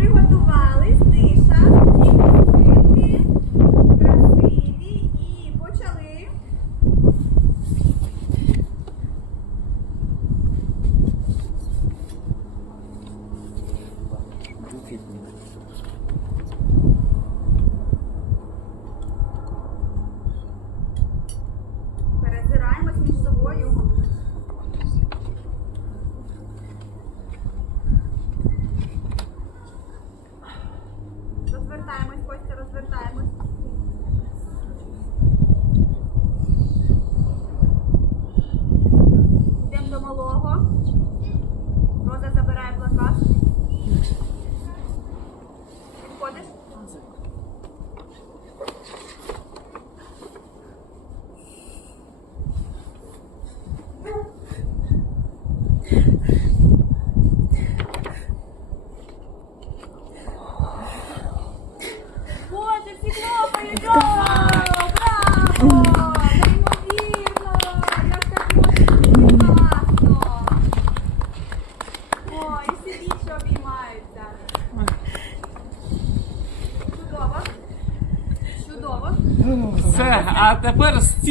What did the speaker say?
Приготувались, тиша, і красиві і почали. Перезираємось між собою. Боже, всі хлопають! О, Браво! Неймовірно! Як так може класно! О, і обіймаються. Чудово. Чудово. Все, а тепер стій.